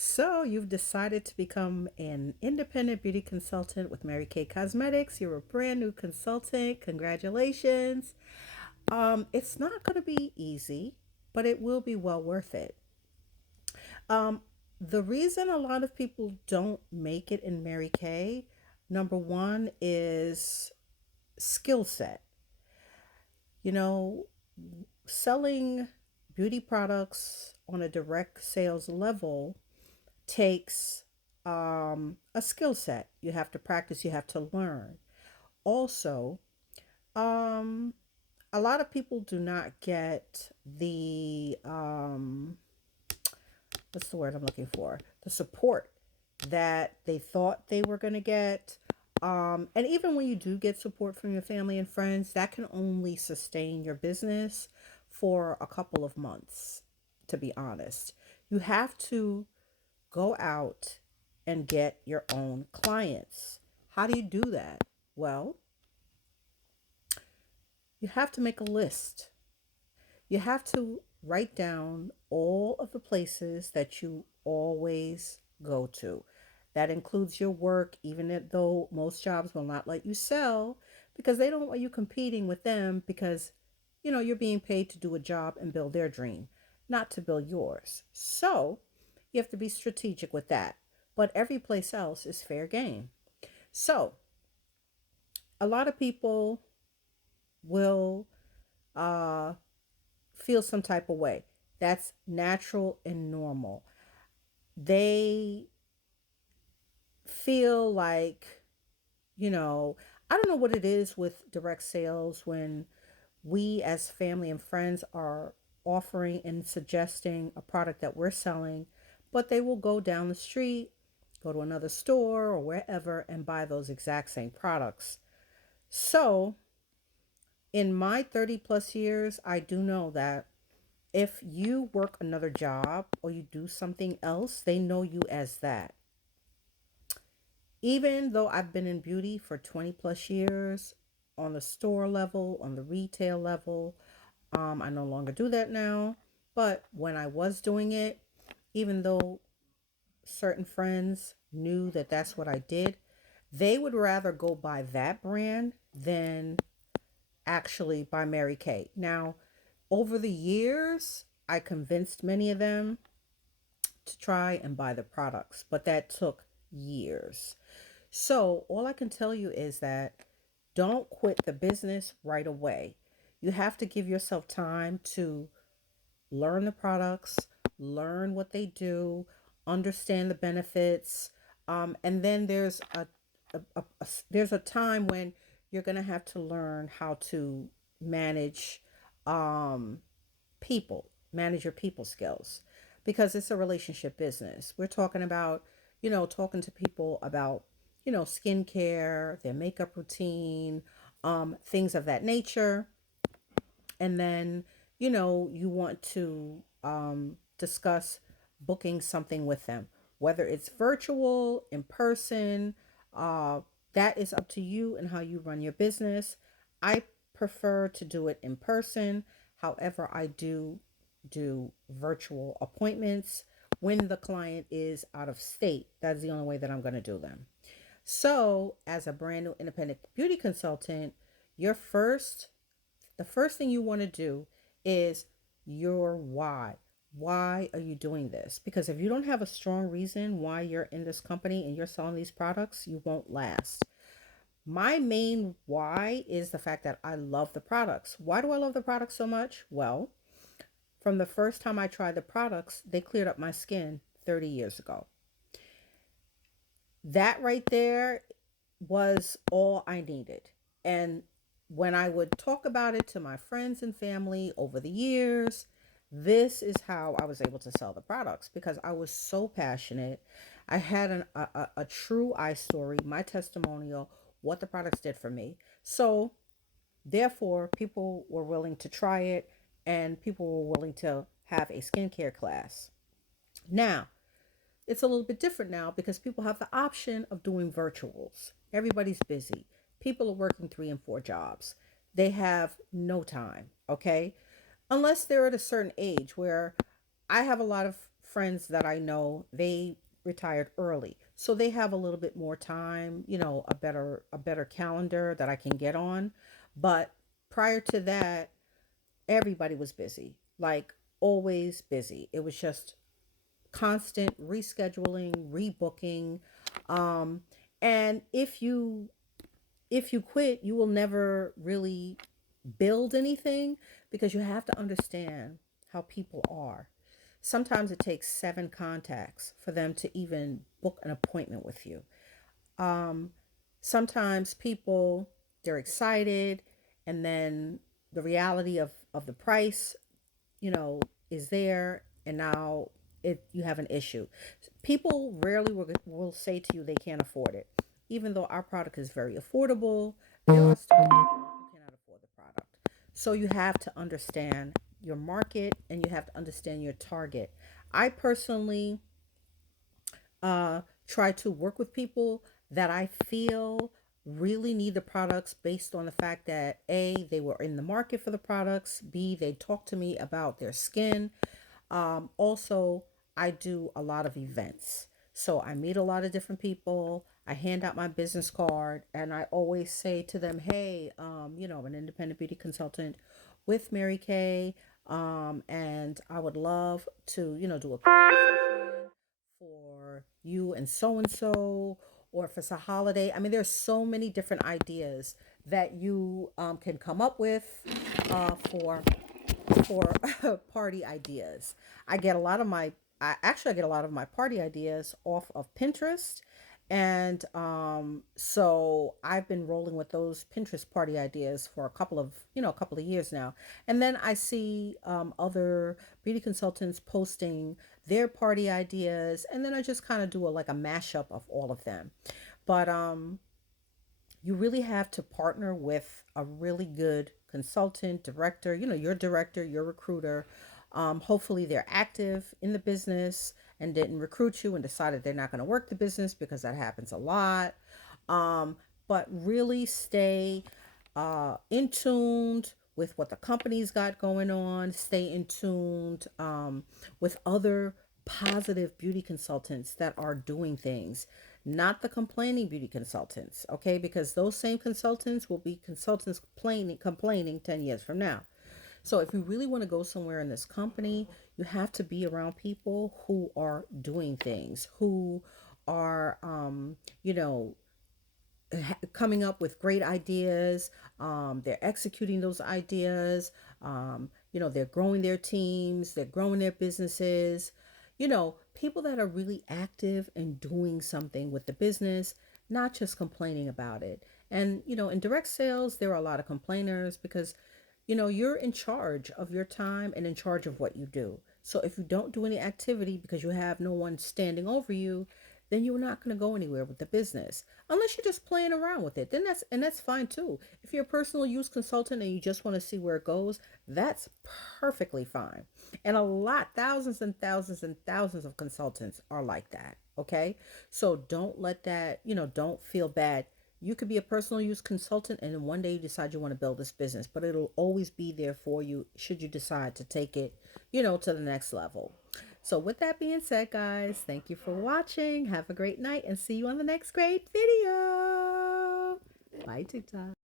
So, you've decided to become an independent beauty consultant with Mary Kay Cosmetics. You're a brand new consultant. Congratulations. It's not going to be easy, but it will be well worth it. Um, the reason a lot of people don't make it in Mary Kay, number one, is skill set. You know, selling beauty products on a direct sales level takes a skill set. You have to practice, you have to learn. Also, um, a lot of people do not get what's the word I'm looking for? The support that they thought they were going to get. And even when you do get support from your family and friends, that can only sustain your business for a couple of months, to be honest. You have to go out and get your own clients. How do you do that? Well, you have to make a list. You have to write down all of the places that you always go to. That includes your work, even though most jobs will not let you sell because they don't want you competing with them because you're being paid to do a job and build their dream, not to build yours. So you have to be strategic with that. But every place else is fair game. So a lot of people will uh, feel some type of way. That's natural and normal. They feel like, you know, I don't know what it is with direct sales when we as family and friends are offering and suggesting a product that we're selling, but they will go down the street, go to another store or wherever and buy those exact same products. So, in my 30 plus years, I do know that if you work another job or you do something else, they know you as that. Even though I've been in beauty for 20 plus years on the store level, on the retail level, I no longer do that now. But when I was doing it, even though certain friends knew that that's what I did, they would rather go buy that brand than actually buy Mary Kay. Now, over the years, I convinced many of them to try and buy the products, but that took years. So, all I can tell you is that don't quit the business right away. You have to give yourself time to learn the products, learn what they do, understand the benefits, and then there's a time when you're going to have to learn how to manage um, people, manage your people skills, because it's a relationship business. We're talking about, talking to people about, skincare, their makeup routine, things of that nature. And then, you want to discuss booking something with them, whether it's virtual, in person. Uh, that is up to you and how you run your business. I prefer to do it in person. However, I do virtual appointments when the client is out of state. That's the only way that I'm going to do them. So, as a brand new independent beauty consultant, your first the first thing you want to do is your why. Why are you doing this? Because if you don't have a strong reason why you're in this company and you're selling these products, you won't last. My main why is the fact that I love the products. Why do I love the products so much? Well, from the first time I tried the products, they cleared up my skin 30 years ago. That right there was all I needed. And when I would talk about it to my friends and family over the years, this is how I was able to sell the products because I was so passionate. I had a true eye story, my testimonial, what the products did for me. So, therefore, people were willing to try it and people were willing to have a skincare class. Now, it's a little bit different now because people have the option of doing virtuals. Everybody's busy. People are working 3 and 4 jobs. They have no time, okay? Unless they're at a certain age where I have a lot of friends that I know, they retired early. So they have a little bit more time, a better calendar that I can get on. But prior to that, everybody was busy. Like always busy. It was just constant rescheduling, rebooking. Um and if you quit, you will never really build anything because you have to understand how people are. Sometimes it takes 7 contacts for them to even book an appointment with you. Um, Sometimes people, they're excited, and then the reality of the price, you know, is there, and now you have an issue. People rarely will say to you they can't afford it, even though our product is very affordable. There are still people who cannot afford the product. So you have to understand your market and you have to understand your target. I personally try to work with people that I feel really need the products based on the fact that A, they were in the market for the products, B, they talk to me about their skin. Also, I do a lot of events. So I meet a lot of different people. I hand out my business card and I always say to them, hey, I'm an independent beauty consultant with Mary Kay. And I would love to, do a session for you and so, or if it's a holiday. I mean, there's so many different ideas that you can come up with for party ideas. I get a lot of my I get a lot of my party ideas off of Pinterest. And so I've been rolling with those Pinterest party ideas for a couple of years now. And then I see other beauty consultants posting their party ideas, and then I just kind of do like a mashup of all of them. But you really have to partner with a really good consultant, director, your director, your recruiter. Hopefully, they're active in the business and didn't recruit you and decided they're not going to work the business, because that happens a lot. Um, but really stay in tuned with what the company's got going on. Stay in tuned with other positive beauty consultants that are doing things, not the complaining beauty consultants, okay? Because those same consultants will be consultants complaining 10 years from now. So if you really want to go somewhere in this company, you have to be around people who are doing things, who are, coming up with great ideas. They're executing those ideas. They're growing their teams, they're growing their businesses. People that are really active and doing something with the business, not just complaining about it. And, in direct sales, there are a lot of complainers because, you're in charge of your time and in charge of what you do. So if you don't do any activity because you have no one standing over you, then you're not going to go anywhere with the business unless you're just playing around with it. Then that's fine too. If you're a personal use consultant and you just want to see where it goes, that's perfectly fine. And thousands and thousands and thousands of consultants are like that. Okay, so don't let that, don't feel bad. You could be a personal use consultant and then one day you decide you want to build this business, but it'll always be there for you should you decide to take it, to the next level. So, with that being said, guys, thank you for watching. Have a great night and see you on the next great video. Bye, TikTok.